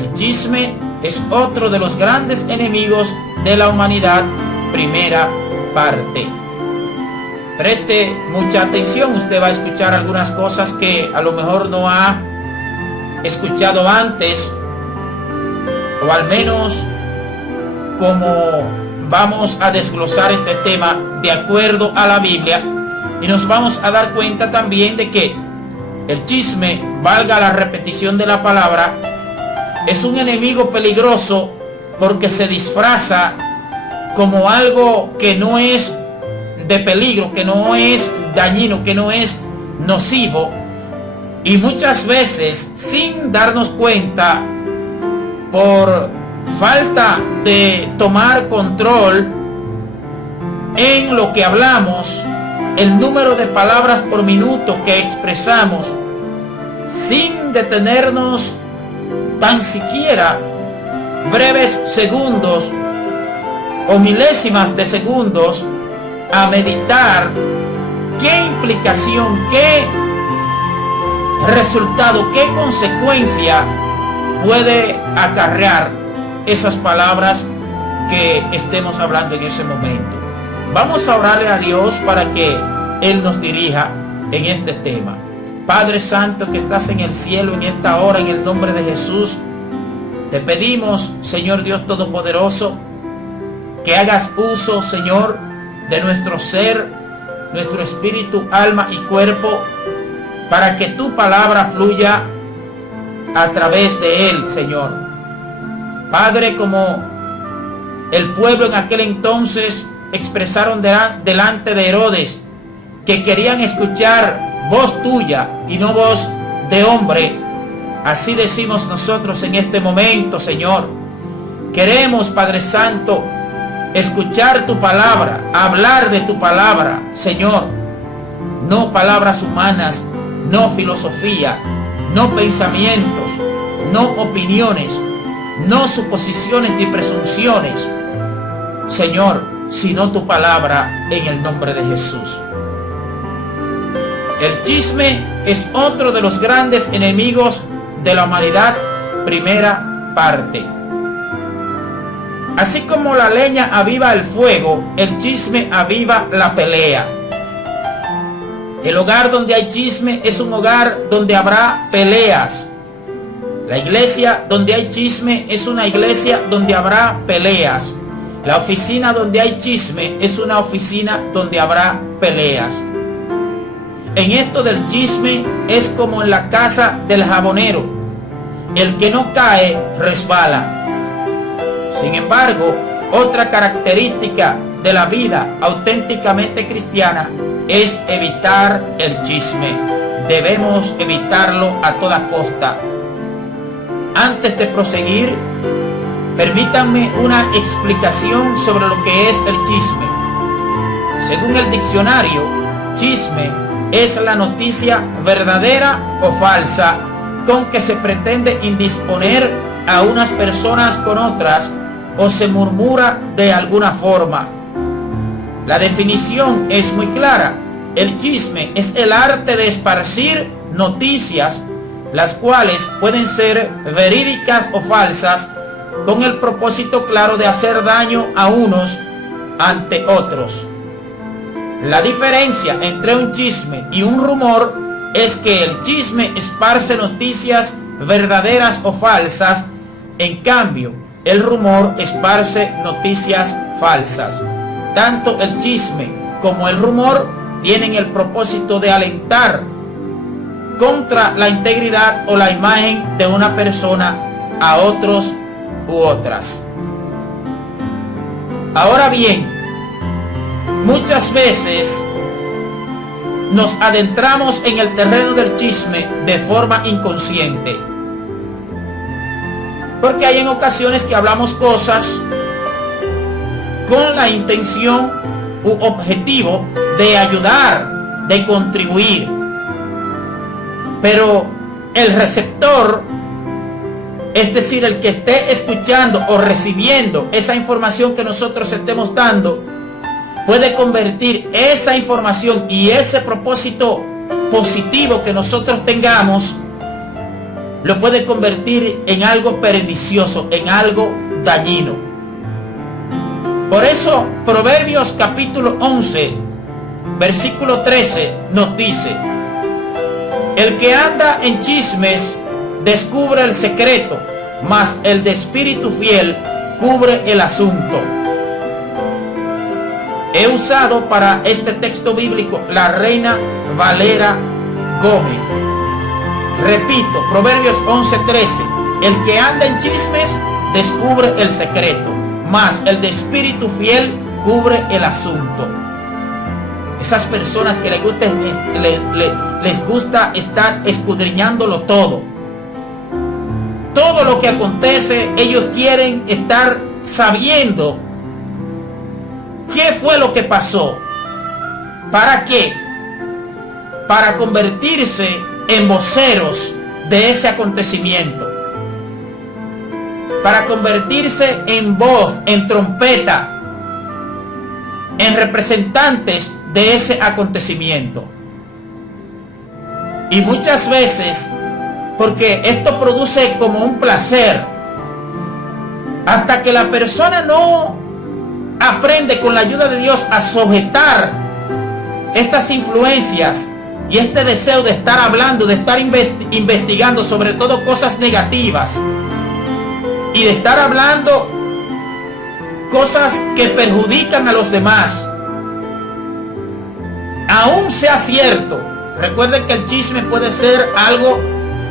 El chisme es otro de los grandes enemigos de la humanidad. Primera parte. Preste mucha atención, usted va a escuchar algunas cosas que a lo mejor no ha escuchado antes, o al menos como vamos a desglosar este tema de acuerdo a la Biblia, y nos vamos a dar cuenta también de que el chisme, valga la repetición de la palabra, es un enemigo peligroso porque se disfraza como algo que no es de peligro, que no es dañino, que no es nocivo, y muchas veces, sin darnos cuenta, por falta de tomar control en lo que hablamos, el número de palabras por minuto que expresamos, sin detenernos tan siquiera breves segundos o milésimas de segundos a meditar qué implicación, qué resultado, qué consecuencia puede acarrear esas palabras que estemos hablando en ese momento. Vamos a orarle a Dios para que Él nos dirija en este tema. Padre Santo que estás en el cielo, en esta hora, en el nombre de Jesús, te pedimos, Señor Dios Todopoderoso, que hagas uso, Señor, de nuestro ser, nuestro espíritu, alma y cuerpo, para que tu palabra fluya a través de él, Señor. Padre, como el pueblo en aquel entonces expresaron delante de Herodes que querían escuchar voz tuya y no voz de hombre, así decimos nosotros en este momento, Señor. Queremos, Padre Santo, escuchar tu palabra, hablar de tu palabra, Señor. No palabras humanas, no filosofía, no pensamientos, no opiniones, no suposiciones ni presunciones, Señor, sino tu palabra en el nombre de Jesús. El chisme es otro de los grandes enemigos de la humanidad. Primera parte. Así como la leña aviva el fuego, el chisme aviva la pelea. El hogar donde hay chisme es un hogar donde habrá peleas. La iglesia donde hay chisme es una iglesia donde habrá peleas. La oficina donde hay chisme es una oficina donde habrá peleas. En esto del chisme es como en la casa del jabonero. El que no cae resbala. Sin embargo, otra característica de la vida auténticamente cristiana es evitar el chisme. Debemos evitarlo a toda costa. Antes de proseguir, permítanme una explicación sobre lo que es el chisme. Según el diccionario, chisme es la noticia verdadera o falsa con que se pretende indisponer a unas personas con otras o se murmura de alguna forma. La definición es muy clara. El chisme es el arte de esparcir noticias, las cuales pueden ser verídicas o falsas, con el propósito claro de hacer daño a unos ante otros. La diferencia entre un chisme y un rumor es que el chisme esparce noticias verdaderas o falsas, en cambio, el rumor esparce noticias falsas. Tanto el chisme como el rumor tienen el propósito de alentar contra la integridad o la imagen de una persona a otros u otras. Ahora bien, muchas veces nos adentramos en el terreno del chisme de forma inconsciente, porque hay en ocasiones que hablamos cosas con la intención u objetivo de ayudar, de contribuir, pero el receptor, es decir, el que esté escuchando o recibiendo esa información que nosotros estemos dando, puede convertir esa información y ese propósito positivo que nosotros tengamos lo puede convertir en algo pernicioso, en algo dañino. Por eso Proverbios capítulo 11, versículo 13 nos dice: el que anda en chismes descubre el secreto, mas el de espíritu fiel cubre el asunto. He usado para este texto bíblico la Reina Valera Gómez. Repito, Proverbios 11:13. El que anda en chismes descubre el secreto, mas el de espíritu fiel cubre el asunto. Esas personas que les gusta estar escudriñándolo todo. Todo lo que acontece, ellos quieren estar sabiendo qué fue lo que pasó. ¿Para qué? Para convertirse en voceros de ese acontecimiento. Para convertirse en voz, en trompeta, en representantes de ese acontecimiento. Y muchas veces, porque esto produce como un placer, hasta que la persona no aprende con la ayuda de Dios a sujetar estas influencias y este deseo de estar hablando, de estar investigando sobre todo cosas negativas y de estar hablando cosas que perjudican a los demás, aún sea cierto. Recuerden que el chisme puede ser algo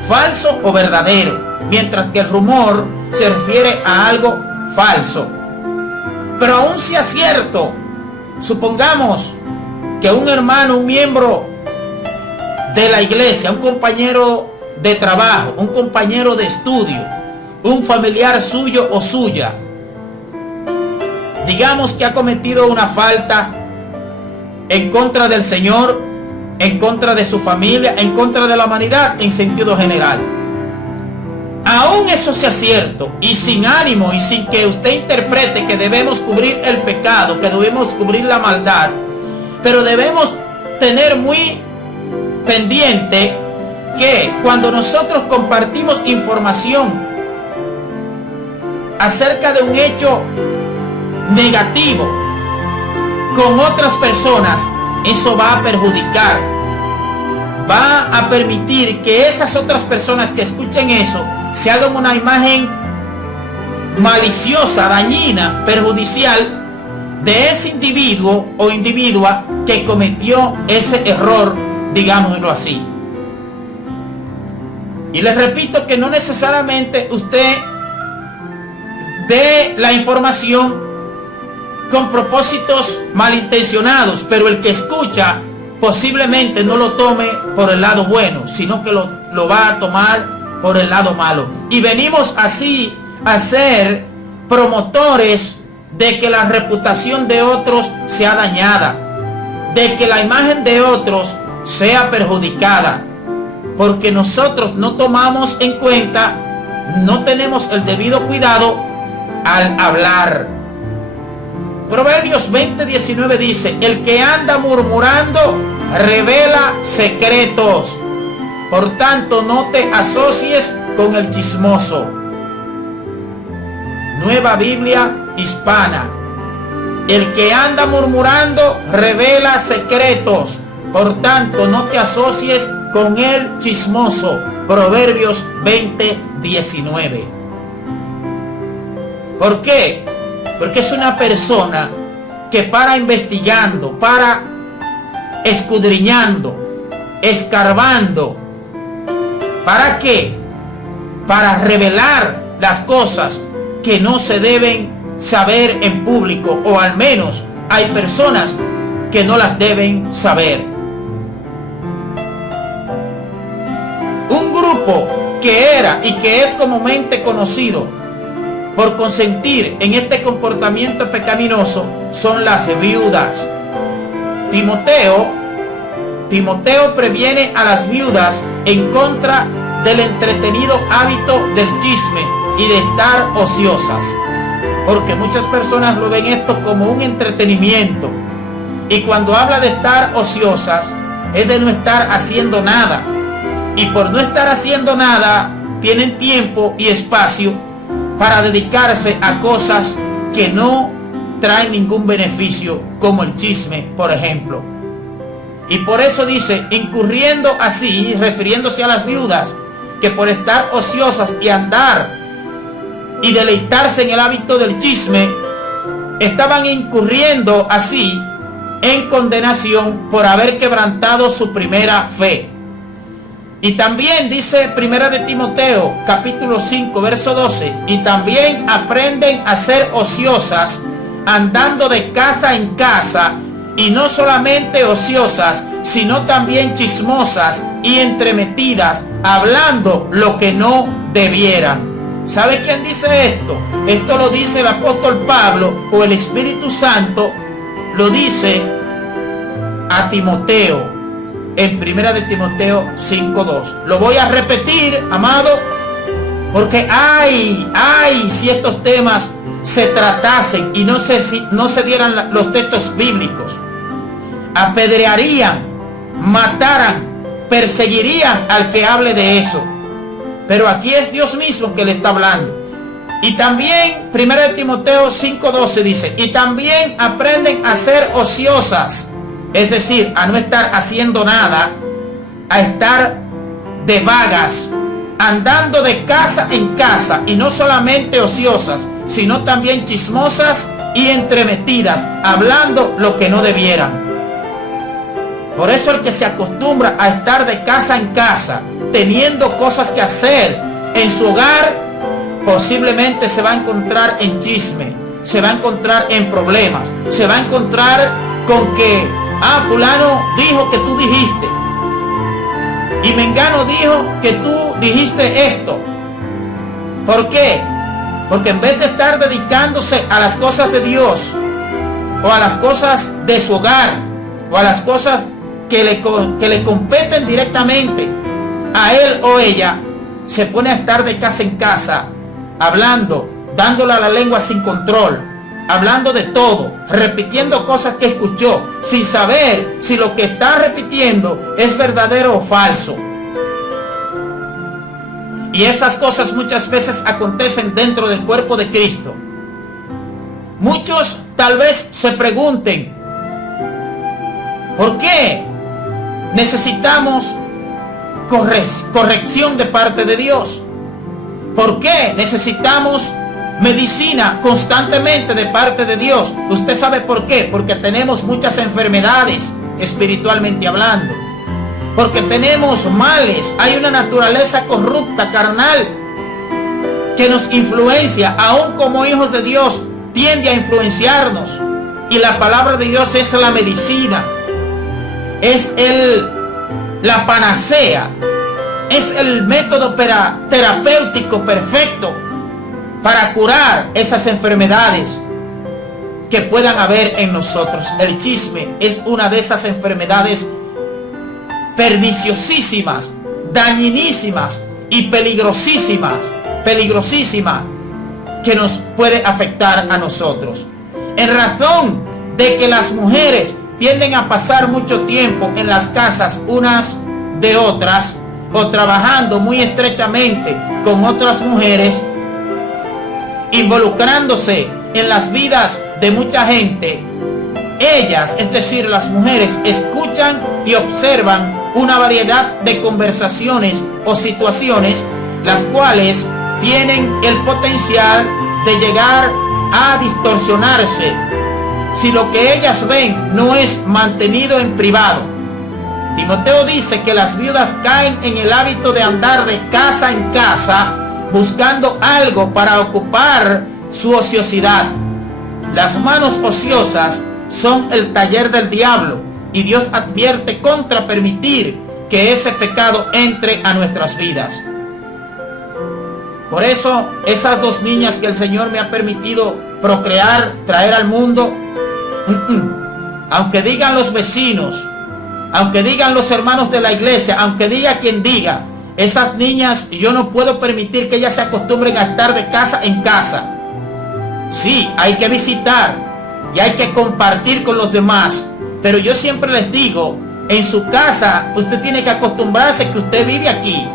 falso o verdadero, mientras que el rumor se refiere a algo falso. Pero aún sea cierto, supongamos que un hermano, un miembro de la iglesia, un compañero de trabajo, un compañero de estudio, un familiar suyo o suya, digamos que ha cometido una falta en contra del Señor, en contra de su familia, en contra de la humanidad en sentido general. Aún eso sea cierto, y sin ánimo y sin que usted interprete que debemos cubrir el pecado, que debemos cubrir la maldad, pero debemos tener muy pendiente que cuando nosotros compartimos información acerca de un hecho negativo con otras personas, eso va a perjudicar, va a permitir que esas otras personas que escuchen eso se hagan una imagen maliciosa, dañina, perjudicial de ese individuo o individua que cometió ese error, digámoslo así. Y les repito que no necesariamente usted dé la información con propósitos malintencionados, pero el que escucha posiblemente no lo tome por el lado bueno, sino que lo va a tomar por el lado malo. Y venimos así a ser promotores de que la reputación de otros sea dañada, de que la imagen de otros sea perjudicada, porque nosotros no tomamos en cuenta, no tenemos el debido cuidado al hablar. Proverbios 20:19 dice: el que anda murmurando revela secretos, por tanto no te asocies con el chismoso. Nueva Biblia Hispana: el que anda murmurando revela secretos, por tanto no te asocies con el chismoso. Proverbios 20:19. ¿Por qué? Porque es una persona que para investigando, para escudriñando, escarbando, ¿para qué? Para revelar las cosas que no se deben saber en público, o al menos hay personas que no las deben saber. Un grupo que era y que es comúnmente conocido por consentir en este comportamiento pecaminoso son las viudas. Timoteo previene a las viudas en contra del entretenido hábito del chisme y de estar ociosas, porque muchas personas lo ven esto como un entretenimiento, y cuando habla de estar ociosas es de no estar haciendo nada, y por no estar haciendo nada tienen tiempo y espacio para dedicarse a cosas que no traen ningún beneficio, como el chisme, por ejemplo. Y por eso dice, incurriendo así, refiriéndose a las viudas, que por estar ociosas y andar y deleitarse en el hábito del chisme, estaban incurriendo así en condenación por haber quebrantado su primera fe. Y también dice 1 de Timoteo, capítulo 5, verso 12, y también aprenden a ser ociosas, andando de casa en casa, y no solamente ociosas, sino también chismosas y entremetidas, hablando lo que no debieran. ¿Sabe quién dice esto? Esto lo dice el apóstol Pablo, o el Espíritu Santo lo dice a Timoteo en 1 de Timoteo 5:2. Lo voy a repetir, amado, porque si estos temas se tratasen y no se dieran los textos bíblicos, apedrearían, mataran, perseguirían al que hable de eso. Pero aquí es Dios mismo que le está hablando. Y también 1 de Timoteo 5:12 dice, y también aprenden a ser ociosas, es decir, a no estar haciendo nada, a estar de vagas, andando de casa en casa, y no solamente ociosas, sino también chismosas y entremetidas, hablando lo que no debieran. Por eso el que se acostumbra a estar de casa en casa, teniendo cosas que hacer en su hogar, posiblemente se va a encontrar en chisme, se va a encontrar en problemas, se va a encontrar con que, fulano dijo que tú dijiste, y mengano dijo que tú dijiste esto. ¿Por qué? Porque en vez de estar dedicándose a las cosas de Dios, o a las cosas de su hogar, o a las cosas que le competen directamente a él o ella, se pone a estar de casa en casa, hablando, dándole a la lengua sin control, hablando de todo, repitiendo cosas que escuchó, sin saber si lo que está repitiendo es verdadero o falso. Y esas cosas muchas veces acontecen dentro del cuerpo de Cristo. Muchos tal vez se pregunten, ¿por qué necesitamos corrección de parte de Dios? ¿Por qué necesitamos medicina constantemente de parte de Dios? Usted sabe por qué. Porque tenemos muchas enfermedades espiritualmente hablando, porque tenemos males, hay una naturaleza corrupta, carnal, que nos influencia, aún como hijos de Dios, tiende a influenciarnos. Y la palabra de Dios es la medicina, es la panacea, es el método terapéutico perfecto para curar esas enfermedades que puedan haber en nosotros. El chisme es una de esas enfermedades perniciosísimas, dañinísimas y peligrosísimas que nos puede afectar a nosotros. En razón de que las mujeres tienden a pasar mucho tiempo en las casas unas de otras, o trabajando muy estrechamente con otras mujeres, involucrándose en las vidas de mucha gente, ellas, es decir, las mujeres, escuchan y observan una variedad de conversaciones o situaciones, las cuales tienen el potencial de llegar a distorsionarse si lo que ellas ven no es mantenido en privado. Timoteo dice que las viudas caen en el hábito de andar de casa en casa buscando algo para ocupar su ociosidad. Las manos ociosas son el taller del diablo, y Dios advierte contra permitir que ese pecado entre a nuestras vidas. Por eso, esas dos niñas que el Señor me ha permitido procrear, traer al mundo, aunque digan los vecinos, aunque digan los hermanos de la iglesia, aunque diga quien diga, esas niñas, yo no puedo permitir que ellas se acostumbren a estar de casa en casa. Sí, hay que visitar y hay que compartir con los demás, pero yo siempre les digo, en su casa usted tiene que acostumbrarse que usted vive aquí,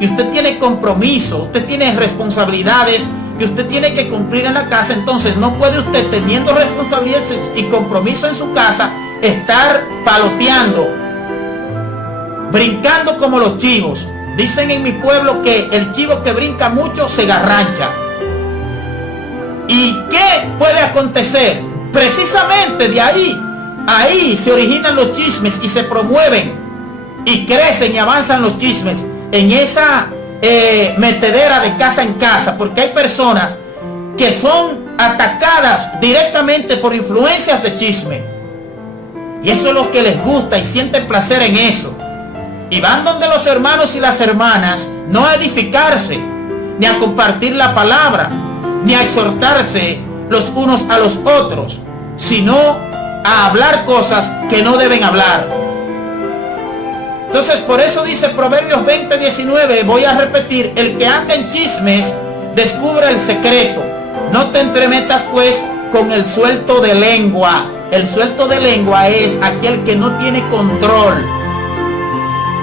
y usted tiene compromiso, usted tiene responsabilidades que usted tiene que cumplir en la casa. Entonces no puede usted, teniendo responsabilidades y compromiso en su casa, estar paloteando, brincando como los chivos. Dicen en mi pueblo que el chivo que brinca mucho se garrancha. ¿Y qué puede acontecer? Precisamente de ahí se originan los chismes y se promueven y crecen y avanzan los chismes en esa metedera de casa en casa, porque hay personas que son atacadas directamente por influencias de chisme, y eso es lo que les gusta y sienten placer en eso, y van donde los hermanos y las hermanas no a edificarse, ni a compartir la palabra, ni a exhortarse los unos a los otros, sino a hablar cosas que no deben hablar. Entonces, por eso dice Proverbios 20:19, voy a repetir: el que anda en chismes descubre el secreto. No te entremetas pues con el suelto de lengua. El suelto de lengua es aquel que no tiene control,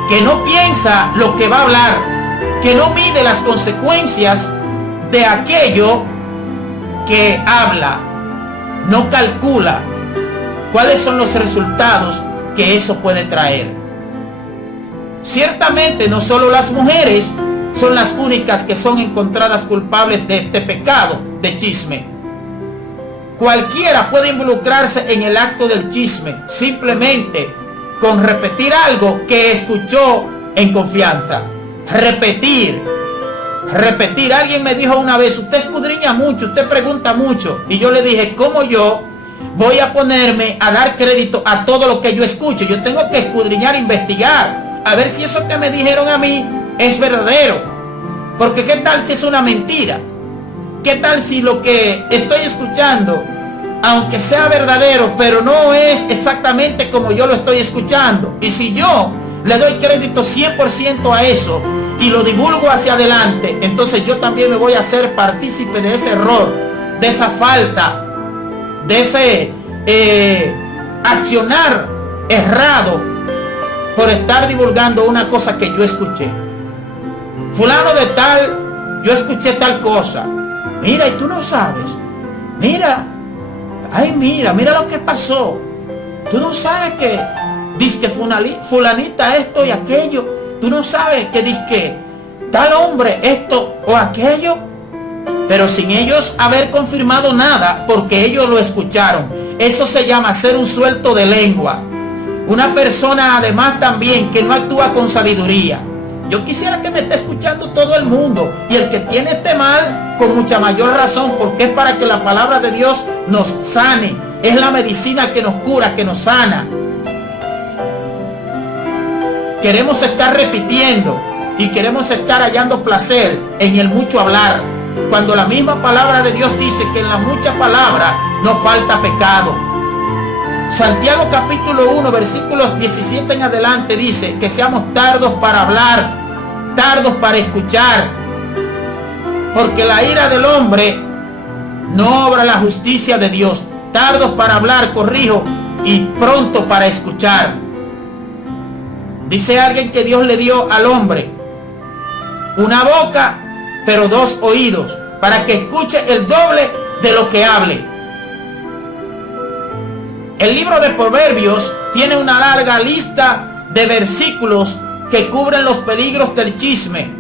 que no piensa lo que va a hablar, que no mide las consecuencias de aquello que habla, no calcula cuáles son los resultados que eso puede traer. Ciertamente no solo las mujeres son las únicas que son encontradas culpables de este pecado de chisme. Cualquiera puede involucrarse en el acto del chisme simplemente con repetir algo que escuchó en confianza. Repetir. Alguien me dijo una vez: usted escudriña mucho, usted pregunta mucho. Y yo le dije: ¿cómo yo voy a ponerme a dar crédito a todo lo que yo escucho? Yo tengo que escudriñar, investigar, a ver si eso que me dijeron a mí es verdadero. Porque ¿qué tal si es una mentira? ¿Qué tal si lo que estoy escuchando, aunque sea verdadero, pero no es exactamente como yo lo estoy escuchando? Y si yo le doy crédito 100% a eso y lo divulgo hacia adelante, entonces yo también me voy a hacer partícipe de ese error, de esa falta, de ese accionar errado por estar divulgando una cosa que yo escuché. Fulano de tal, yo escuché tal cosa. Mira, y tú no sabes. Mira, ay, mira lo que pasó. Tú no sabes que dizque fulanita esto y aquello. Tú no sabes que dizque tal hombre esto o aquello. Pero sin ellos haber confirmado nada, porque ellos lo escucharon. Eso se llama ser un suelto de lengua. Una persona además también que no actúa con sabiduría. Yo quisiera que me esté escuchando todo el mundo, y el que tiene este mal con mucha mayor razón, porque es para que la palabra de Dios nos sane. Es la medicina que nos cura, que nos sana. Queremos estar repitiendo y queremos estar hallando placer en el mucho hablar, cuando la misma palabra de Dios dice que en la mucha palabra no falta pecado. Santiago capítulo 1 versículos 17 en adelante dice que seamos tardos para hablar, tardos para escuchar, porque la ira del hombre no obra la justicia de Dios. Tardos para hablar, corrijo, y pronto para escuchar. Dice alguien que Dios le dio al hombre una boca, pero 2 oídos, para que escuche el doble de lo que hable. El libro de Proverbios tiene una larga lista de versículos que cubren los peligros del chisme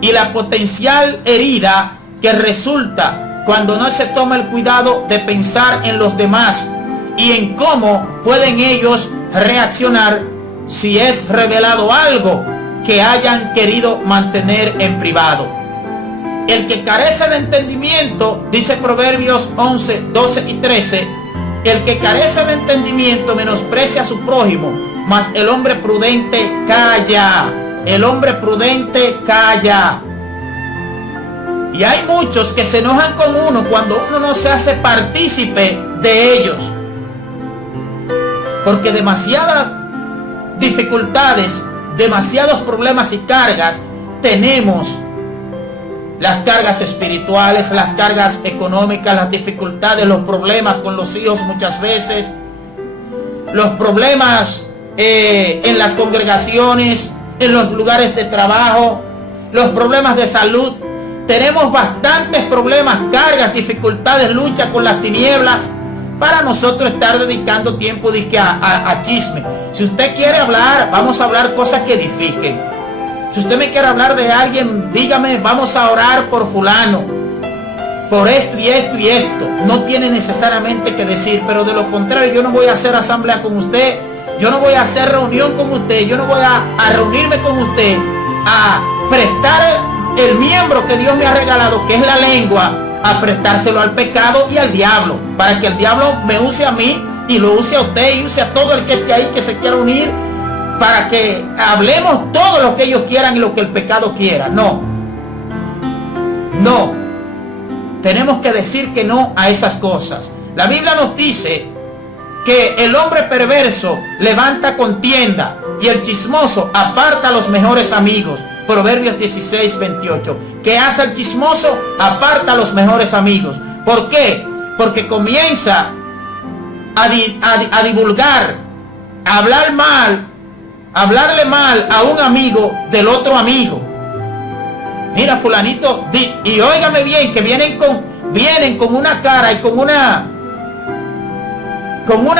y la potencial herida que resulta cuando no se toma el cuidado de pensar en los demás y en cómo pueden ellos reaccionar si es revelado algo que hayan querido mantener en privado. El que carece de entendimiento, dice Proverbios 11, 12 y 13, el que carece de entendimiento menosprecia a su prójimo, mas el hombre prudente calla. El hombre prudente calla. Y hay muchos que se enojan con uno cuando uno no se hace partícipe de ellos, porque demasiadas dificultades, demasiados problemas y cargas tenemos. Las cargas espirituales, las cargas económicas, las dificultades, los problemas con los hijos muchas veces, los problemas en las congregaciones, en los lugares de trabajo, los problemas de salud. Tenemos bastantes problemas, cargas, dificultades, lucha con las tinieblas, para nosotros estar dedicando tiempo a chisme. Si usted quiere hablar, vamos a hablar cosas que edifiquen. Si usted me quiere hablar de alguien, dígame, vamos a orar por fulano, por esto y esto y esto. No tiene necesariamente que decir, pero de lo contrario, yo no voy a hacer asamblea con usted, yo no voy a hacer reunión con usted, yo no voy a reunirme con usted, a prestar el miembro que Dios me ha regalado, que es la lengua, a prestárselo al pecado y al diablo, para que el diablo me use a mí y lo use a usted y use a todo el que esté ahí, que se quiera unir, para que hablemos todo lo que ellos quieran y lo que el pecado quiera. No, tenemos que decir que no a esas cosas. La Biblia nos dice que el hombre perverso levanta contienda y el chismoso aparta a los mejores amigos. Proverbios 16:28. ¿Qué hace el chismoso? Aparta a los mejores amigos. ¿Por qué? Porque comienza a divulgar, a hablarle mal a un amigo del otro amigo. Mira, fulanito, y óigame bien, que vienen con una cara y con una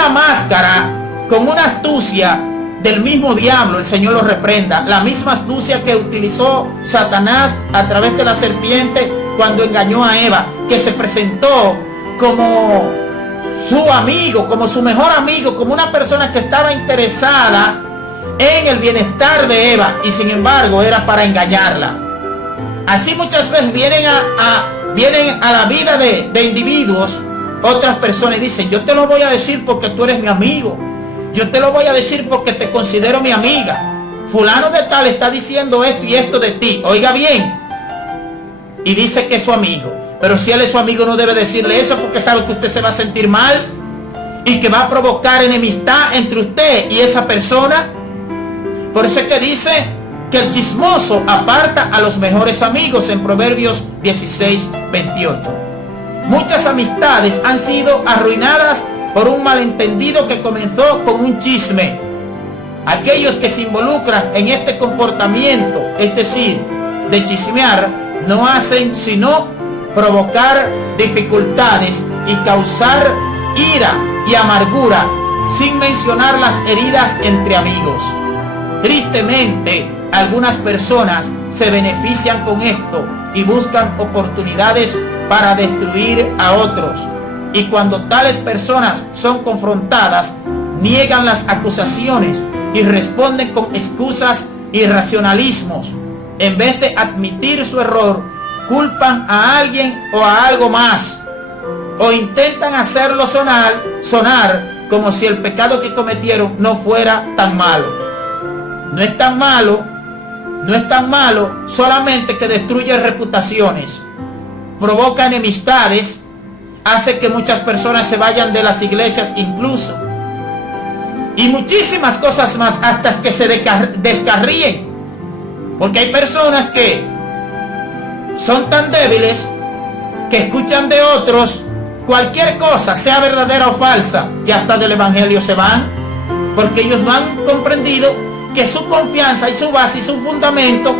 máscara, con una astucia del mismo diablo. El Señor lo reprenda. La misma astucia que utilizó Satanás a través de la serpiente cuando engañó a Eva, que se presentó como su amigo, como su mejor amigo, como una persona que estaba interesada en el bienestar de Eva, y sin embargo era para engañarla. Así muchas veces vienen a la vida de individuos otras personas y dicen, yo te lo voy a decir porque tú eres mi amigo, yo te lo voy a decir porque te considero mi amiga. Fulano de tal está diciendo esto y esto de ti, oiga bien, y dice que es su amigo. Pero si él es su amigo, no debe decirle eso, porque sabe que usted se va a sentir mal y que va a provocar enemistad entre usted y esa persona. Por eso es que dice que el chismoso aparta a los mejores amigos en Proverbios 16:28. Muchas amistades han sido arruinadas por un malentendido que comenzó con un chisme. Aquellos que se involucran en este comportamiento, es decir, de chismear, no hacen sino provocar dificultades y causar ira y amargura, sin mencionar las heridas entre amigos. Tristemente, algunas personas se benefician con esto y buscan oportunidades para destruir a otros. Y cuando tales personas son confrontadas, niegan las acusaciones y responden con excusas y racionalismos. En vez de admitir su error, culpan a alguien o a algo más, o intentan hacerlo sonar como si el pecado que cometieron no fuera tan malo. No es tan malo, solamente que destruye reputaciones, provoca enemistades, hace que muchas personas se vayan de las iglesias incluso, y muchísimas cosas más, hasta que se descarríen, porque hay personas que son tan débiles que escuchan de otros cualquier cosa, sea verdadera o falsa, y hasta del evangelio se van, porque ellos no han comprendido que su confianza y su base y su fundamento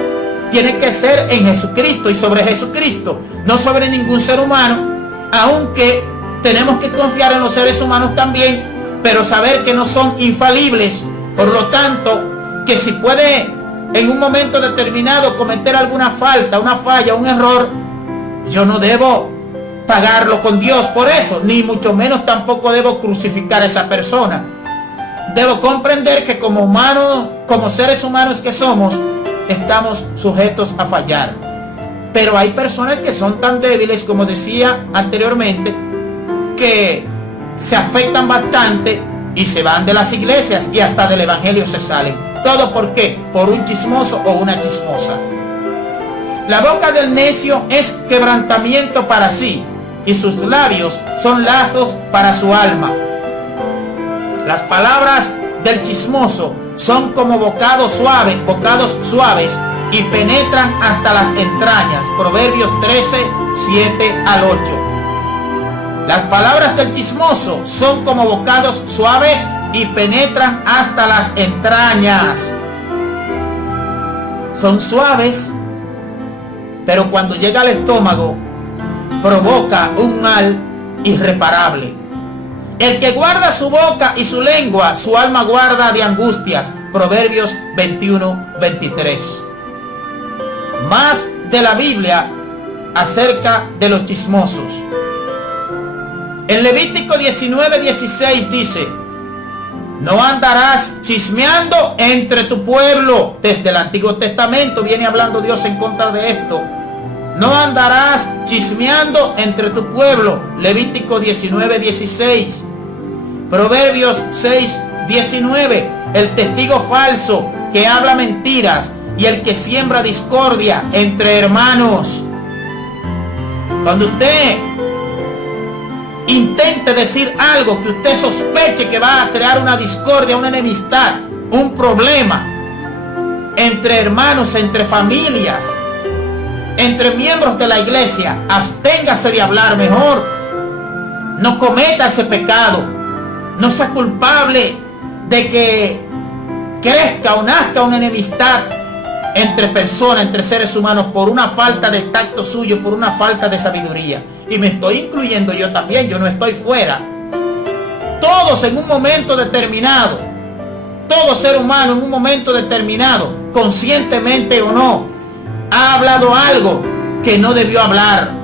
tiene que ser en Jesucristo y sobre Jesucristo, no sobre ningún ser humano, aunque tenemos que confiar en los seres humanos también, pero saber que no son infalibles. Por lo tanto, que si puede en un momento determinado cometer alguna falta, una falla, un error, yo no debo pagarlo con Dios por eso, ni mucho menos tampoco debo crucificar a esa persona. Debo comprender que como humanos, como seres humanos que somos, estamos sujetos a fallar. Pero hay personas que son tan débiles, como decía anteriormente, que se afectan bastante y se van de las iglesias y hasta del evangelio se salen. ¿Todo por qué? Por un chismoso o una chismosa. La boca del necio es quebrantamiento para sí, y sus labios son lazos para su alma. Las palabras del chismoso son como bocados suaves y penetran hasta las entrañas. Proverbios 13:7-8. Las palabras del chismoso son como bocados suaves y penetran hasta las entrañas. Son suaves, pero cuando llega al estómago provoca un mal irreparable. El que guarda su boca y su lengua, su alma guarda de angustias. Proverbios 21:23. Más de la Biblia acerca de los chismosos. En Levítico 19:16 dice: no andarás chismeando entre tu pueblo. Desde el Antiguo Testamento viene hablando Dios en contra de esto. No andarás chismeando entre tu pueblo. Levítico 19:16. Proverbios 6:19. El testigo falso que habla mentiras y el que siembra discordia entre hermanos. Cuando usted intente decir algo que usted sospeche que va a crear una discordia, una enemistad, un problema entre hermanos, entre familias, entre miembros de la iglesia, absténgase de hablar mejor. No cometa ese pecado. No sea culpable de que crezca o nazca una enemistad entre personas, entre seres humanos, por una falta de tacto suyo, por una falta de sabiduría. Y me estoy incluyendo yo también, yo no estoy fuera. Todos en un momento determinado, todo ser humano en un momento determinado, conscientemente o no, ha hablado algo que no debió hablar.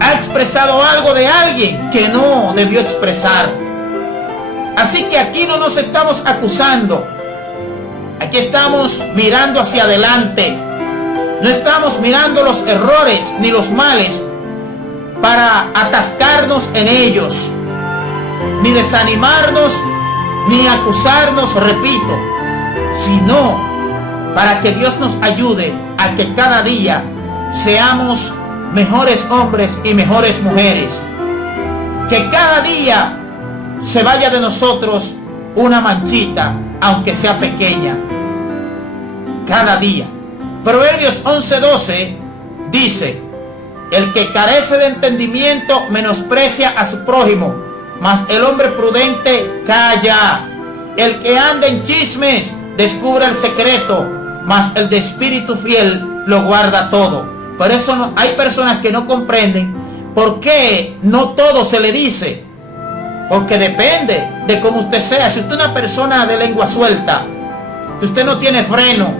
Ha expresado algo de alguien que no debió expresar. Así que aquí no nos estamos acusando. Aquí estamos mirando hacia adelante. No estamos mirando los errores ni los males para atascarnos en ellos, ni desanimarnos, ni acusarnos, repito, sino para que Dios nos ayude a que cada día seamos mejores hombres y mejores mujeres. Que cada día se vaya de nosotros una manchita, aunque sea pequeña. Cada día. Proverbios 11:12 dice: el que carece de entendimiento menosprecia a su prójimo, mas el hombre prudente calla. El que anda en chismes descubre el secreto, mas el de espíritu fiel lo guarda todo. Por eso hay personas que no comprenden por qué no todo se le dice. Porque depende de cómo usted sea. Si usted es una persona de lengua suelta, si usted no tiene freno,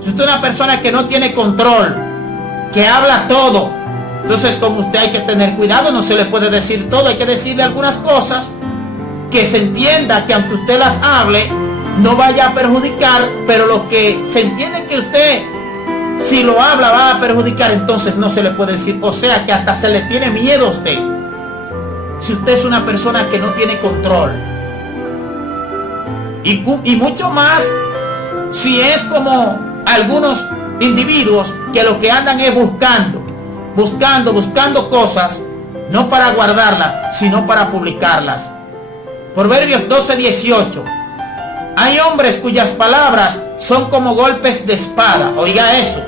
si usted es una persona que no tiene control, que habla todo, entonces con usted hay que tener cuidado. No se le puede decir todo, hay que decirle algunas cosas que se entienda, que aunque usted las hable no vaya a perjudicar, pero lo que se entiende que usted, si lo habla, va a perjudicar, entonces no se le puede decir. O sea que hasta se le tiene miedo a usted, si usted es una persona que no tiene control. Y mucho más si es como algunos individuos que lo que andan es buscando cosas, no para guardarlas, sino para publicarlas. Proverbios 12:18. Hay hombres cuyas palabras son como golpes de espada. Oiga eso.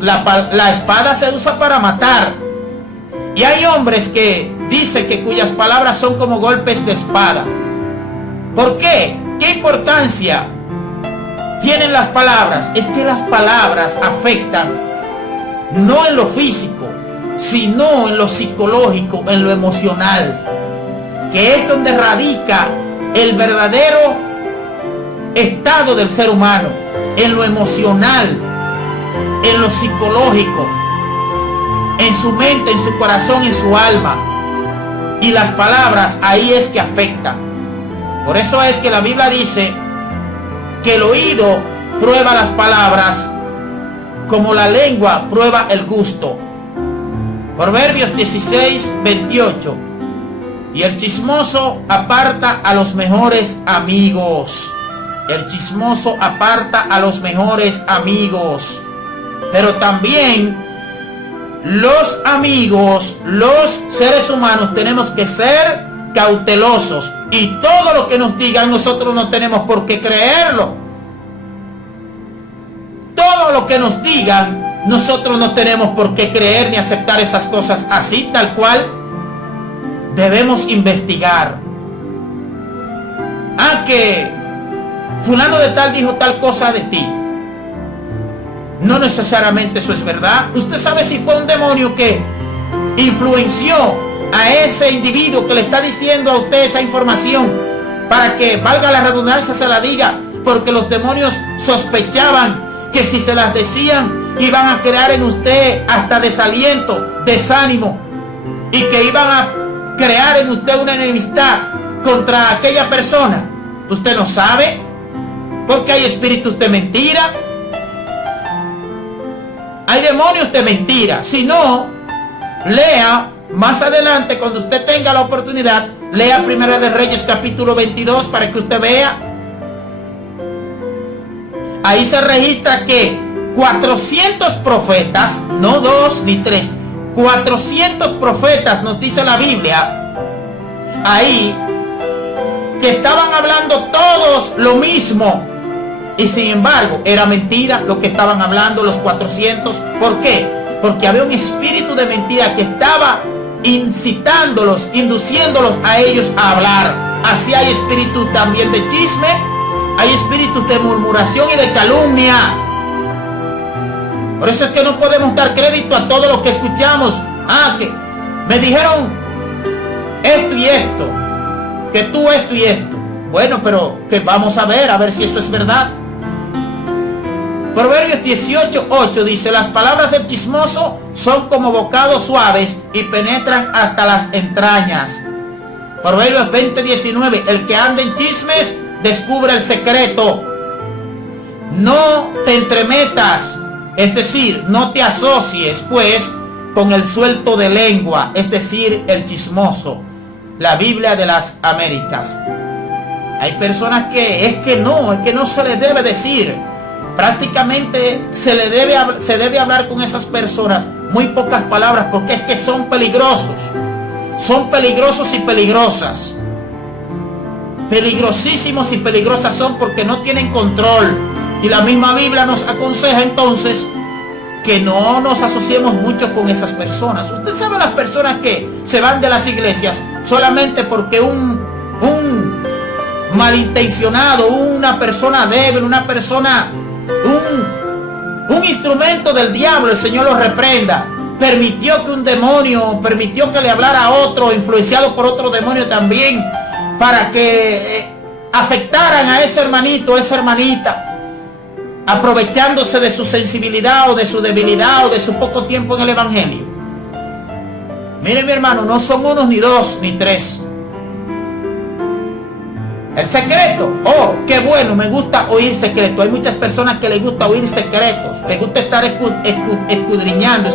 La espada se usa para matar. Y hay hombres que dice que cuyas palabras son como golpes de espada. ¿Por qué? ¿Qué importancia tienen las palabras? Es que las palabras afectan no en lo físico, sino en lo psicológico, en lo emocional, que es donde radica el verdadero estado del ser humano, en lo emocional, en lo psicológico, en su mente, en su corazón, en su alma. Y las palabras ahí es que afectan. Por eso es que la Biblia dice que el oído prueba las palabras como la lengua prueba el gusto. Proverbios 16:28. Y el chismoso aparta a los mejores amigos. El chismoso aparta a los mejores amigos. Pero también los amigos, los seres humanos, tenemos que ser cautelosos. Y todo lo que nos digan, nosotros no tenemos por qué creerlo. Todo lo que nos digan, nosotros no tenemos por qué creer ni aceptar esas cosas así, tal cual. Debemos investigar. Que fulano de tal dijo tal cosa de ti. no necesariamente eso es verdad. Usted sabe si fue un demonio que influenció a ese individuo que le está diciendo a usted esa información, para que, valga la redundancia, se la diga, porque los demonios sospechaban que si se las decían iban a crear en usted hasta desaliento, desánimo, y que iban a crear en usted una enemistad contra aquella persona. Usted no sabe, porque hay espíritus de mentira, hay demonios de mentira. Si no, lea más adelante, cuando usted tenga la oportunidad, lea Primera de Reyes capítulo 22 para que usted vea. Ahí se registra que 400 profetas, no 2 ni 3, 400 profetas, nos dice la Biblia, ahí, que estaban hablando todos lo mismo. Y sin embargo, era mentira lo que estaban hablando los 400. ¿Por qué? Porque había un espíritu de mentira que estaba incitándolos, induciéndolos a ellos a hablar. Así hay espíritus también de chisme, hay espíritus de murmuración y de calumnia. Por eso es que no podemos dar crédito a todo lo que escuchamos. Que me dijeron esto y esto, que tú esto y esto. Bueno, pero que vamos a ver si eso es verdad. Proverbios 18:8 dice: las palabras del chismoso son como bocados suaves y penetran hasta las entrañas. Proverbios 20:19: el que anda en chismes descubre el secreto. No te entremetas, es decir, no te asocies pues con el suelto de lengua, es decir, el chismoso. La Biblia de las Américas. Hay personas que no se les debe decir. Prácticamente se debe hablar con esas personas muy pocas palabras, porque es que son peligrosos y peligrosas, peligrosísimos y peligrosas son, porque no tienen control. Y la misma Biblia nos aconseja entonces que no nos asociemos mucho con esas personas. Usted sabe, las personas que se van de las iglesias solamente porque un malintencionado, una persona débil, una persona, un instrumento del diablo, el Señor lo reprenda, permitió que un demonio, permitió que le hablara a otro, influenciado por otro demonio también, para que afectaran a ese hermanito, a esa hermanita, aprovechándose de su sensibilidad o de su debilidad o de su poco tiempo en el evangelio. Mire, mi hermano, no son unos ni dos ni tres. El secreto, qué bueno, me gusta oír secretos. Hay muchas personas que les gusta oír secretos, les gusta estar escudriñando,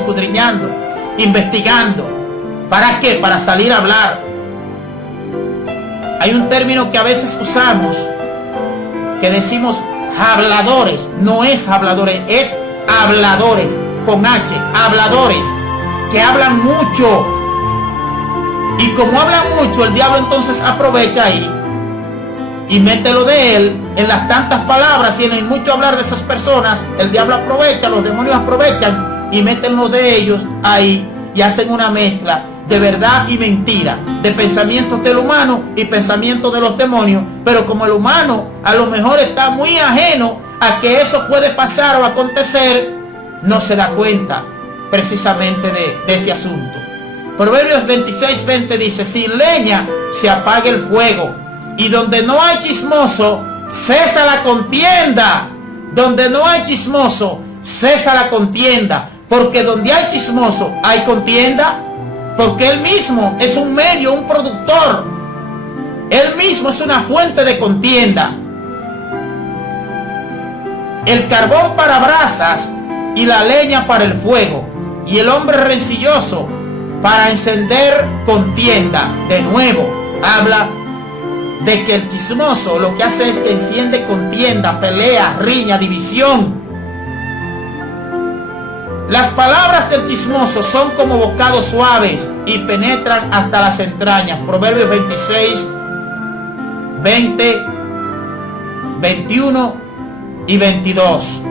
investigando. ¿Para qué? Para salir a hablar. Hay un término que a veces usamos, que decimos habladores. No es habladores, es habladores, con H, habladores, que hablan mucho. Y como hablan mucho, el diablo entonces aprovecha ahí y mete lo de él en las tantas palabras, y en el mucho hablar de esas personas, el diablo aprovecha, los demonios aprovechan y meten lo de ellos ahí, y hacen una mezcla de verdad y mentira, de pensamientos del humano y pensamientos de los demonios. Pero como el humano a lo mejor está muy ajeno a que eso puede pasar o acontecer, no se da cuenta precisamente de ese asunto. Proverbios 26:20 dice: sin leña se apaga el fuego, y donde no hay chismoso, cesa la contienda. Donde no hay chismoso, cesa la contienda. Porque donde hay chismoso, hay contienda. Porque él mismo es un medio, un productor. Él mismo es una fuente de contienda. El carbón para brasas y la leña para el fuego, y el hombre rencilloso para encender contienda. De nuevo, habla de que el chismoso lo que hace es que enciende contienda, pelea, riña, división. Las palabras del chismoso son como bocados suaves y penetran hasta las entrañas. Proverbios 26, 20, 21 y 22.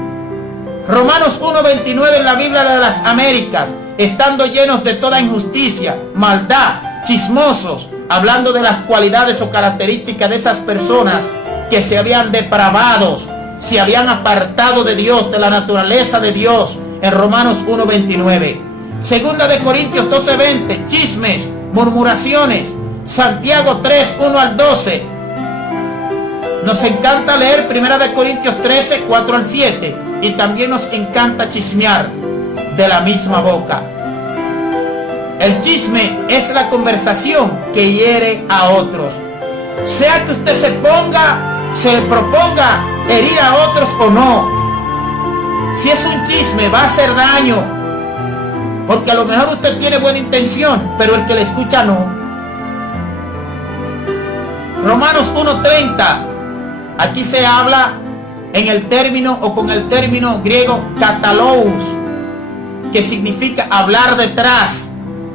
Romanos 1:29 en la Biblia de las Américas: estando llenos de toda injusticia, maldad, chismosos, hablando de las cualidades o características de esas personas que se habían depravados, se habían apartado de Dios, de la naturaleza de Dios, en Romanos 1:29. Segunda de Corintios 12:20, chismes, murmuraciones. Santiago 3:1-12. Nos encanta leer Primera de Corintios 13, 4-7. Y también nos encanta chismear de la misma boca. El chisme es la conversación que hiere a otros. Sea que usted se proponga herir a otros o no. Si es un chisme, va a hacer daño. Porque a lo mejor usted tiene buena intención, pero el que le escucha no. Romanos 1:30. Aquí se habla en el término o con el término griego katalous, que significa hablar detrás,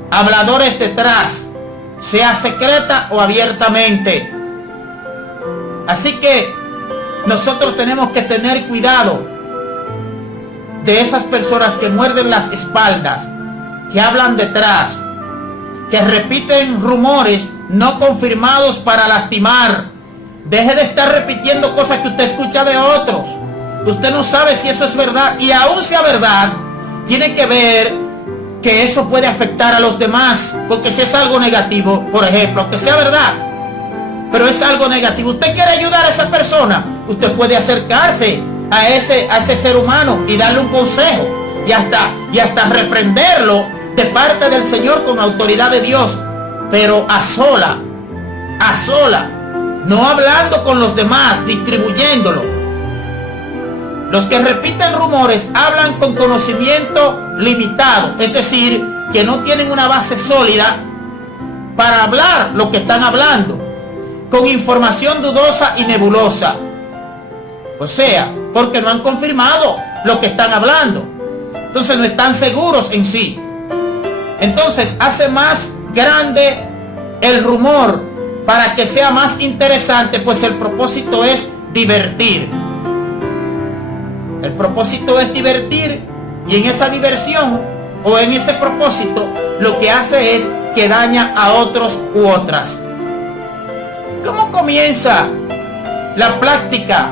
habladores detrás, sea secreta o abiertamente. Así que nosotros tenemos que tener cuidado de esas personas que muerden las espaldas, que hablan detrás, que repiten rumores no confirmados para lastimar. Deje de estar repitiendo cosas que usted escucha de otros. Usted no sabe si eso es verdad, y aún sea verdad, tiene que ver que eso puede afectar a los demás. Porque si es algo negativo, por ejemplo, que sea verdad, pero es algo negativo, usted quiere ayudar a esa persona, usted puede acercarse a ese ser humano y darle un consejo y hasta reprenderlo de parte del Señor con autoridad de Dios, pero a sola, no hablando con los demás, distribuyéndolo. Los que repiten rumores hablan con conocimiento limitado, es decir, que no tienen una base sólida para hablar lo que están hablando, con información dudosa y nebulosa. O sea, porque no han confirmado lo que están hablando. Entonces no están seguros en sí. Entonces hace más grande el rumor para que sea más interesante, pues el propósito es divertir. El propósito es divertir, y en esa diversión o en ese propósito lo que hace es que daña a otros u otras. ¿Cómo comienza la práctica?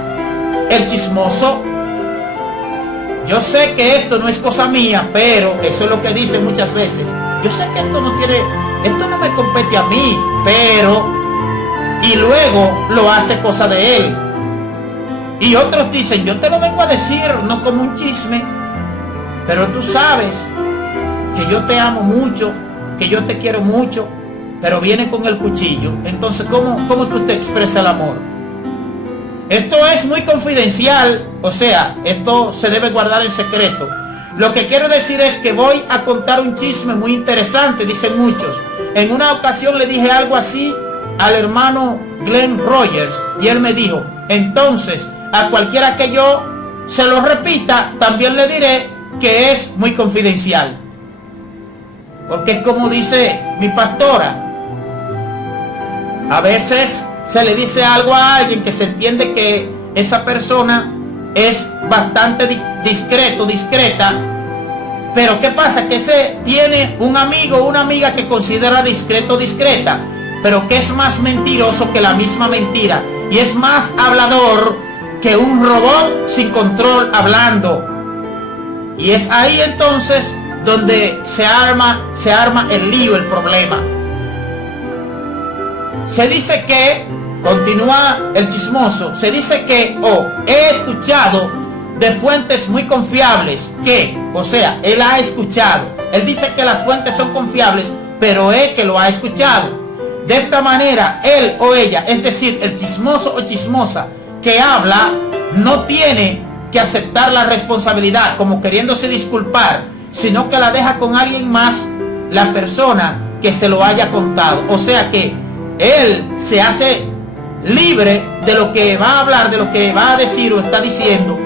El chismoso. Yo sé que esto no es cosa mía, pero eso es lo que dicen muchas veces. Yo sé que esto no me compete a mí, pero... Y luego lo hace cosa de él. Y otros dicen, yo te lo vengo a decir, no como un chisme, pero tú sabes que yo te amo mucho, que yo te quiero mucho, pero viene con el cuchillo. Entonces, ¿cómo que usted expresa el amor? Esto es muy confidencial, o sea, esto se debe guardar en secreto. Lo que quiero decir es que voy a contar un chisme muy interesante, dicen muchos. En una ocasión le dije algo así al hermano Glenn Rogers, y él me dijo, entonces a cualquiera que yo se lo repita, también le diré que es muy confidencial. Porque es como dice mi pastora, a veces se le dice algo a alguien que se entiende que esa persona es bastante discreta, pero ¿qué pasa? Que ese tiene un amigo o una amiga que considera discreto o discreta, pero que es más mentiroso que la misma mentira, y es más hablador que un robot sin control hablando. Y es ahí entonces donde se arma el lío, el problema. Se dice que, continúa el chismoso, se dice que, he escuchado de fuentes muy confiables que, o sea, él ha escuchado. Él dice que las fuentes son confiables, pero él que lo ha escuchado. De esta manera, él o ella, es decir, el chismoso o chismosa que habla, no tiene que aceptar la responsabilidad como queriéndose disculpar, sino que la deja con alguien más, la persona que se lo haya contado. O sea que él se hace libre de lo que va a hablar, de lo que va a decir o está diciendo,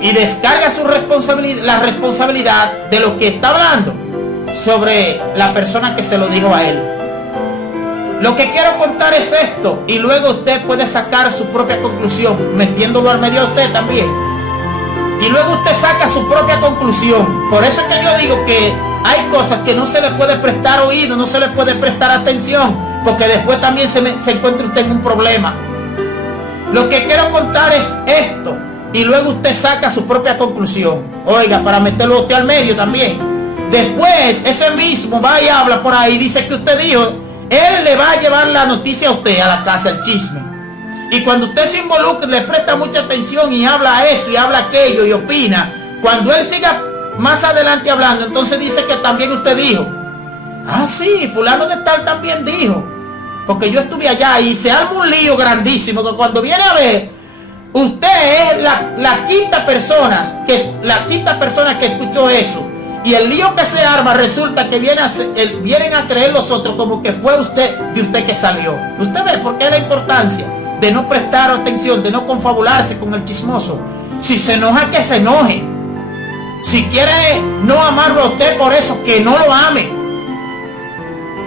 y descarga su responsabilidad, la responsabilidad de lo que está hablando sobre la persona que se lo dijo a él. Lo que quiero contar es esto, y luego usted puede sacar su propia conclusión, metiéndolo al medio a usted también. Y luego usted saca su propia conclusión. Por eso es que yo digo que hay cosas que no se le puede prestar oído, no se le puede prestar atención, porque después también se encuentra usted en un problema. Lo que quiero contar es esto, y luego usted saca su propia conclusión. Oiga, para meterlo a usted al medio también. Después, ese mismo va y habla por ahí, dice que usted dijo, él le va a llevar la noticia a usted a la casa, el chisme. Y cuando usted se involucra, le presta mucha atención y habla esto y habla aquello y opina, cuando él siga más adelante hablando, entonces dice que también usted dijo. Ah, sí, fulano de tal también dijo, porque yo estuve allá, y se arma un lío grandísimo, que cuando viene a ver, usted es la quinta persona que escuchó eso. Y el lío que se arma resulta que vienen a creer los otros como que fue de usted que salió. Usted ve por qué es la importancia de no prestar atención, de no confabularse con el chismoso. Si se enoja, que se enoje. Si quiere no amarlo a usted por eso, que no lo ame.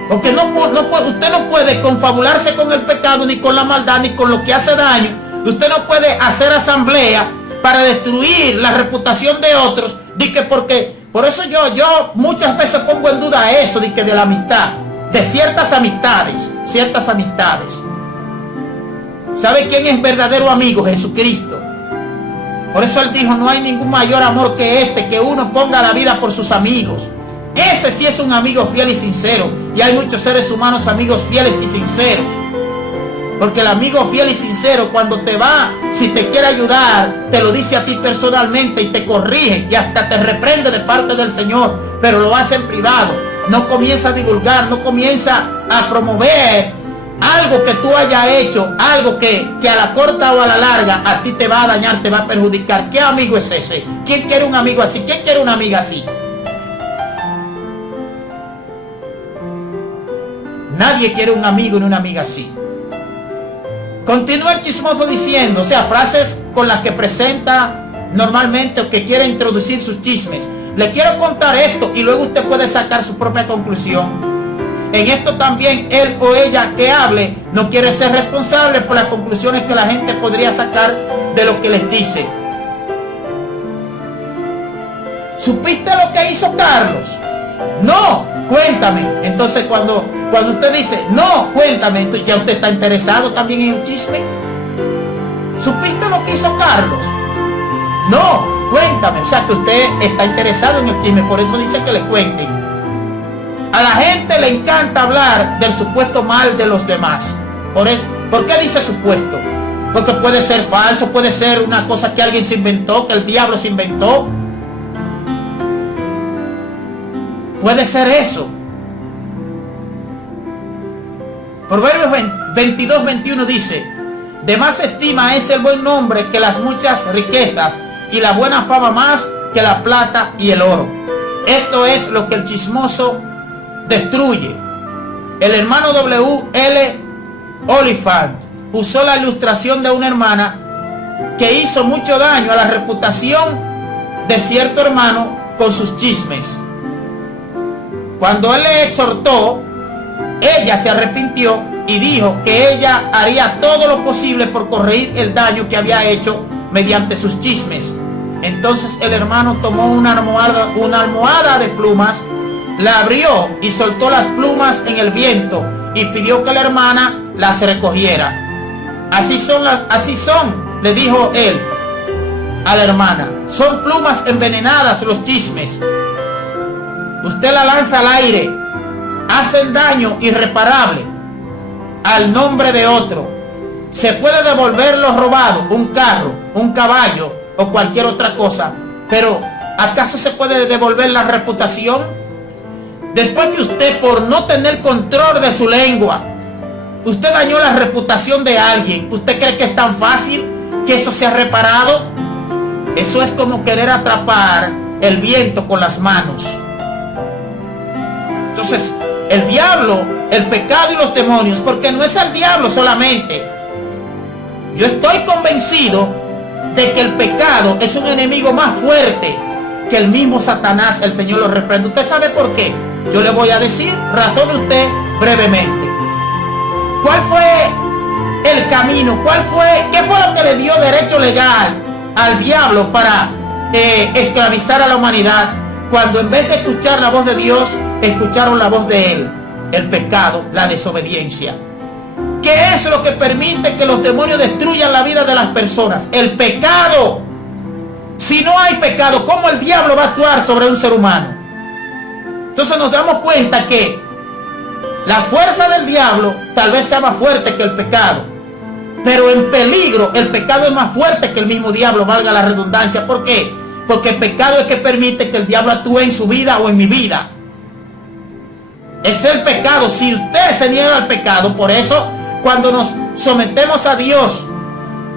Porque usted no puede confabularse con el pecado, ni con la maldad, ni con lo que hace daño. Usted no puede hacer asamblea para destruir la reputación de otros. Por eso yo muchas veces pongo en duda eso, de la amistad, de ciertas amistades. ¿Sabe quién es verdadero amigo? Jesucristo. Por eso él dijo, no hay ningún mayor amor que que uno ponga la vida por sus amigos. Ese sí es un amigo fiel y sincero. Y hay muchos seres humanos amigos fieles y sinceros. Porque el amigo fiel y sincero, cuando te va, si te quiere ayudar, te lo dice a ti personalmente y te corrige y hasta te reprende de parte del Señor, pero lo hace en privado. No comienza a divulgar, no comienza a promover algo que tú hayas hecho, algo que a la corta o a la larga a ti te va a dañar, te va a perjudicar. ¿Qué amigo es ese? ¿Quién quiere un amigo así? ¿Quién quiere una amiga así? Nadie quiere un amigo ni una amiga así. Continúa el chismoso diciendo, o sea, frases con las que presenta normalmente o que quiere introducir sus chismes. Le quiero contar esto y luego usted puede sacar su propia conclusión. En esto también él o ella que hable no quiere ser responsable por las conclusiones que la gente podría sacar de lo que les dice. ¿Supiste lo que hizo Carlos? No, cuéntame. Entonces cuando usted dice, no, cuéntame, entonces ya usted está interesado también en el chisme. ¿Supiste lo que hizo Carlos? No, cuéntame. O sea que usted está interesado en el chisme, por eso dice que le cuenten. A la gente le encanta hablar del supuesto mal de los demás. ¿Por qué dice supuesto? Porque puede ser falso, puede ser una cosa que alguien se inventó, que el diablo se inventó. Puede ser eso. Proverbios 22:21 dice, de más estima es el buen nombre que las muchas riquezas, y la buena fama más que la plata y el oro. Esto es lo que el chismoso destruye. El hermano W.L. Oliphant usó la ilustración de una hermana que hizo mucho daño a la reputación de cierto hermano con sus chismes. Cuando él le exhortó, ella se arrepintió y dijo que ella haría todo lo posible por corregir el daño que había hecho mediante sus chismes. Entonces el hermano tomó una almohada de plumas, la abrió y soltó las plumas en el viento y pidió que la hermana las recogiera. Así son, le dijo él a la hermana. Son plumas envenenadas los chismes. Usted la lanza al aire, hacen daño irreparable al nombre de otro. Se puede devolver lo robado, un carro, un caballo o cualquier otra cosa, pero ¿acaso se puede devolver la reputación? Después que usted, por no tener control de su lengua, usted dañó la reputación de alguien, ¿usted cree que es tan fácil que eso sea reparado? Eso es como querer atrapar el viento con las manos. Entonces, el diablo, el pecado y los demonios, porque no es el diablo solamente. Yo estoy convencido de que el pecado es un enemigo más fuerte que el mismo Satanás. El Señor lo reprende. ¿Usted sabe por qué? Yo le voy a decir, razone usted brevemente. ¿Cuál fue el camino? ¿Qué fue lo que le dio derecho legal al diablo para esclavizar a la humanidad? Cuando en vez de escuchar la voz de Dios, escucharon la voz de él, el pecado, la desobediencia. ¿Qué es lo que permite que los demonios destruyan la vida de las personas? El pecado. Si no hay pecado, ¿cómo el diablo va a actuar sobre un ser humano? Entonces nos damos cuenta que la fuerza del diablo tal vez sea más fuerte que el pecado, pero en peligro el pecado es más fuerte que el mismo diablo, valga la redundancia. ¿Por qué? Porque el pecado es que permite que el diablo actúe en su vida o en mi vida. Es el pecado. Si usted se niega al pecado, por eso cuando nos sometemos a Dios,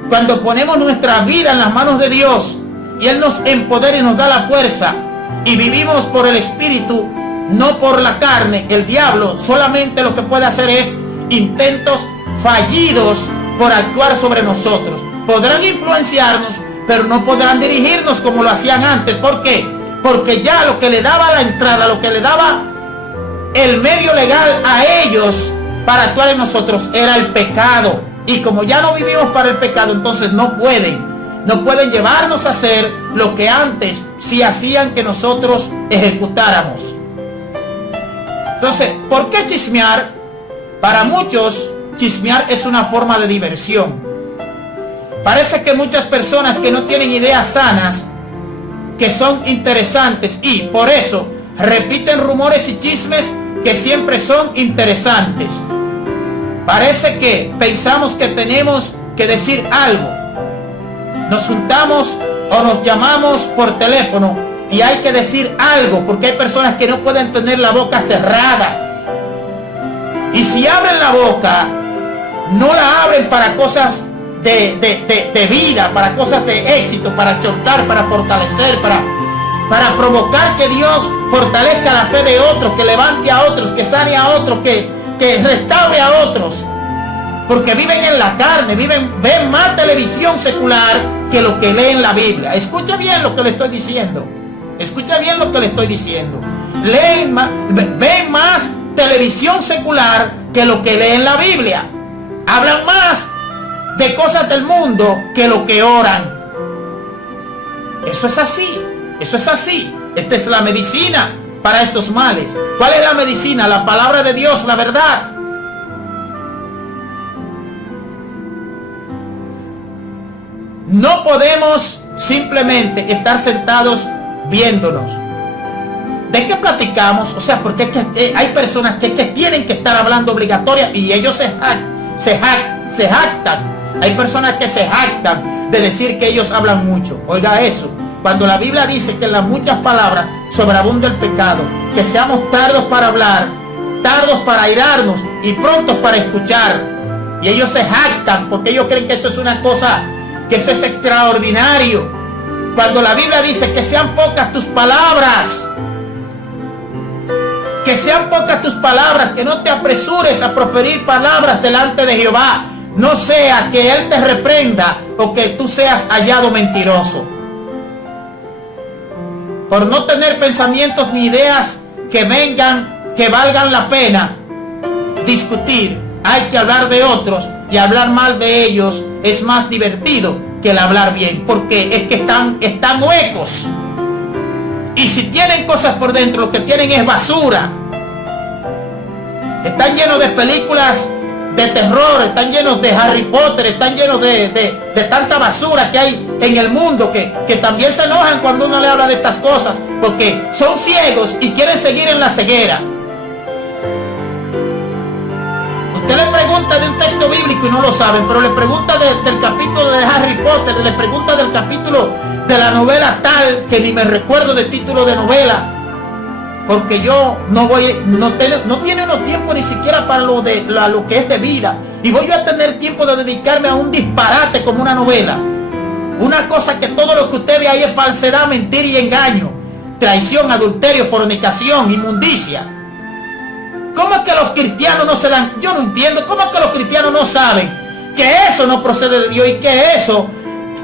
cuando ponemos nuestra vida en las manos de Dios y Él nos empodera y nos da la fuerza y vivimos por el Espíritu, no por la carne, el diablo solamente lo que puede hacer es intentos fallidos por actuar sobre nosotros. Podrán influenciarnos, pero no podrán dirigirnos como lo hacían antes. ¿Por qué? Porque ya lo que le daba la entrada, lo que le daba el medio legal a ellos para actuar en nosotros era el pecado. Y como ya no vivimos para el pecado, entonces no pueden llevarnos a hacer lo que antes sí hacían que nosotros ejecutáramos. Entonces, ¿por qué chismear? Para muchos, chismear es una forma de diversión. Parece que muchas personas que no tienen ideas sanas, que son interesantes y por eso repiten rumores y chismes que siempre son interesantes. Parece que pensamos que tenemos que decir algo. Nos juntamos o nos llamamos por teléfono y hay que decir algo, porque hay personas que no pueden tener la boca cerrada. Y si abren la boca, no la abren para cosas de vida, para cosas de éxito, para exhortar, para fortalecer, para provocar que Dios fortalezca la fe de otros, que levante a otros, que sane a otros, que restaure a otros. Porque viven en la carne, ven más televisión secular que lo que leen la Biblia. Escucha bien lo que le estoy diciendo. Escucha bien lo que le estoy diciendo. Ven más televisión secular que lo que leen la Biblia. Hablan más de cosas del mundo que lo que oran. Eso es así. Eso es así. Esta es la medicina para estos males. ¿Cuál es la medicina? La palabra de Dios, la verdad. No podemos simplemente estar sentados viéndonos. ¿De qué platicamos? O sea, porque hay personas que tienen que estar hablando obligatoria y ellos se jactan. Hay personas que se jactan de decir que ellos hablan mucho. Oiga eso. Cuando la Biblia dice que en las muchas palabras sobreabunda el pecado, que seamos tardos para hablar, tardos para airarnos y prontos para escuchar. Y ellos se jactan porque ellos creen que eso es una cosa, que eso es extraordinario. Cuando la Biblia dice que sean pocas tus palabras, que sean pocas tus palabras, que no te apresures a proferir palabras delante de Jehová, no sea que Él te reprenda o que tú seas hallado mentiroso. Por no tener pensamientos ni ideas que valgan la pena discutir. Hay que hablar de otros, y hablar mal de ellos es más divertido que el hablar bien, porque es que están huecos. Y si tienen cosas por dentro, lo que tienen es basura. Están llenos de películas de terror, están llenos de Harry Potter, están llenos de tanta basura que hay en el mundo, que también se enojan cuando uno le habla de estas cosas, porque son ciegos y quieren seguir en la ceguera. Usted le pregunta de un texto bíblico y no lo saben, pero le pregunta del capítulo de Harry Potter, le pregunta del capítulo de la novela tal, que ni me recuerdo del título de novela, porque yo no tiene uno tiempo ni siquiera para lo que es de vida, y voy a tener tiempo de dedicarme a un disparate como una novela, una cosa que todo lo que usted ve ahí es falsedad, mentira y engaño, traición, adulterio, fornicación, inmundicia. ¿Cómo es que los cristianos no se dan? Yo no entiendo. ¿Cómo es que los cristianos no saben que eso no procede de Dios y que eso,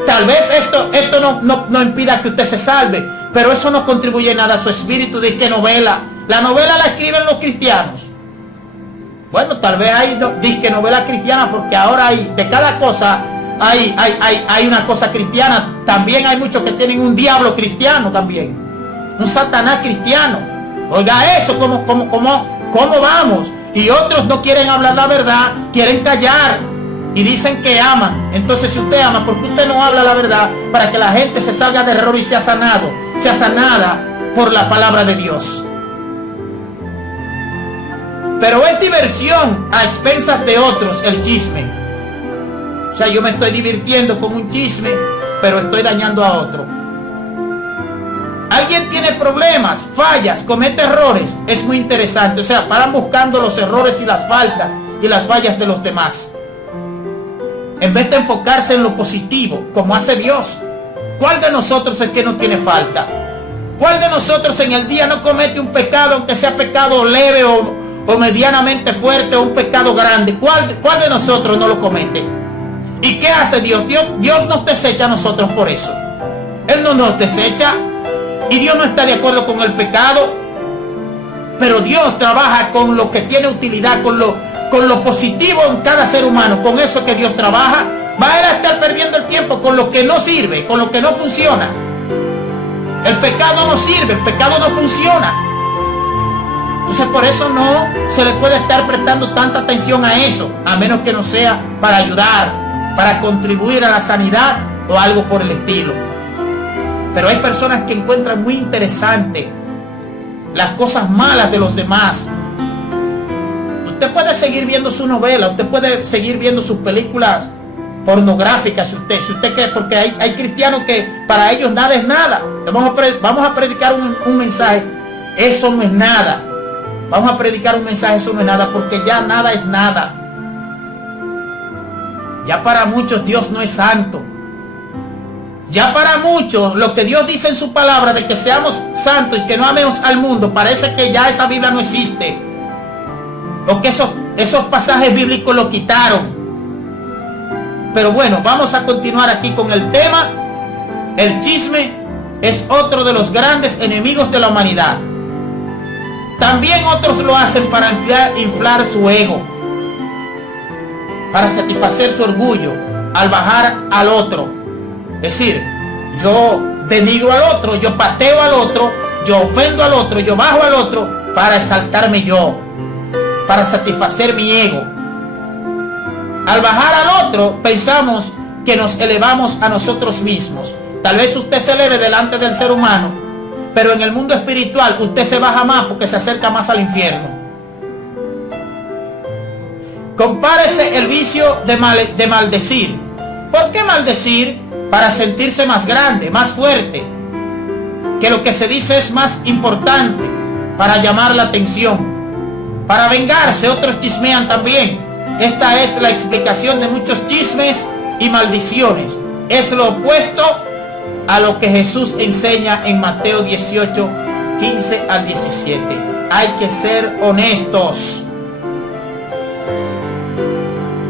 tal vez esto no impida que usted se salve, pero eso no contribuye nada a su espíritu? ¿De qué novela? La novela la escriben los cristianos. Bueno, tal vez hay disque novela cristiana, porque ahora hay de cada cosa hay una cosa cristiana. También hay muchos que tienen un diablo cristiano también, un satanás cristiano. Oiga eso, ¿cómo vamos? Y otros no quieren hablar la verdad, quieren callar. y dicen que aman. Entonces, si usted ama, ¿por qué usted no habla la verdad para que la gente se salga de error y sea sanada por la palabra de Dios? Pero es diversión a expensas de otros el chisme. O sea, yo me estoy divirtiendo con un chisme, pero estoy dañando a otro. Alguien tiene problemas, fallas, comete errores. Es muy interesante. O sea, paran buscando los errores y las fallas de los demás, en vez de enfocarse en lo positivo, como hace Dios. ¿Cuál de nosotros es el que no tiene falta? ¿Cuál de nosotros en el día no comete un pecado, aunque sea pecado leve o medianamente fuerte, o un pecado grande? ¿Cuál de nosotros no lo comete? ¿Y qué hace Dios? Dios nos desecha a nosotros por eso. Él no nos desecha, y Dios no está de acuerdo con el pecado, pero Dios trabaja con lo que tiene utilidad, con lo positivo en cada ser humano. Con eso es que Dios trabaja. Va a estar perdiendo el tiempo con lo que no sirve, con lo que no funciona. El pecado no sirve, el pecado no funciona. Entonces, por eso no se le puede estar prestando tanta atención a eso, a menos que no sea para ayudar, para contribuir a la sanidad o algo por el estilo. Pero hay personas que encuentran muy interesante las cosas malas de los demás. Usted puede seguir viendo su novela, usted puede seguir viendo sus películas pornográficas, si usted cree, porque hay cristianos que para ellos nada es nada. Vamos a predicar un mensaje, eso no es nada. Vamos a predicar un mensaje, eso no es nada, porque ya nada es nada. Ya para muchos Dios no es santo. Ya para muchos lo que Dios dice en su palabra de que seamos santos y que no amemos al mundo, parece que ya esa Biblia no existe, o que esos pasajes bíblicos lo quitaron. Pero bueno, vamos a continuar aquí con el tema. El chisme es otro de los grandes enemigos de la humanidad. También otros lo hacen para inflar su ego, para satisfacer su orgullo, al bajar al otro. Es decir, yo denigro al otro, yo pateo al otro, yo ofendo al otro, yo bajo al otro para exaltarme yo, para satisfacer mi ego. Al bajar al otro pensamos que nos elevamos a nosotros mismos. Tal vez usted se eleve delante del ser humano, pero en el mundo espiritual usted se baja más porque se acerca más al infierno. Compárese el vicio de maldecir. ¿Por qué maldecir? Para sentirse más grande, más fuerte, que lo que se dice es más importante, para llamar la atención, para vengarse. Otros chismean también. Esta es la explicación de muchos chismes y maldiciones. Es lo opuesto a lo que Jesús enseña en Mateo 18, 15 al 17. Hay que ser honestos.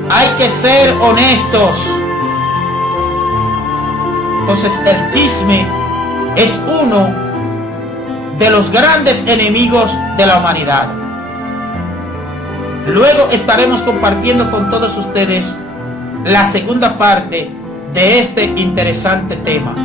Hay que ser honestos. Entonces, el chisme es uno de los grandes enemigos de la humanidad. Luego estaremos compartiendo con todos ustedes la segunda parte de este interesante tema.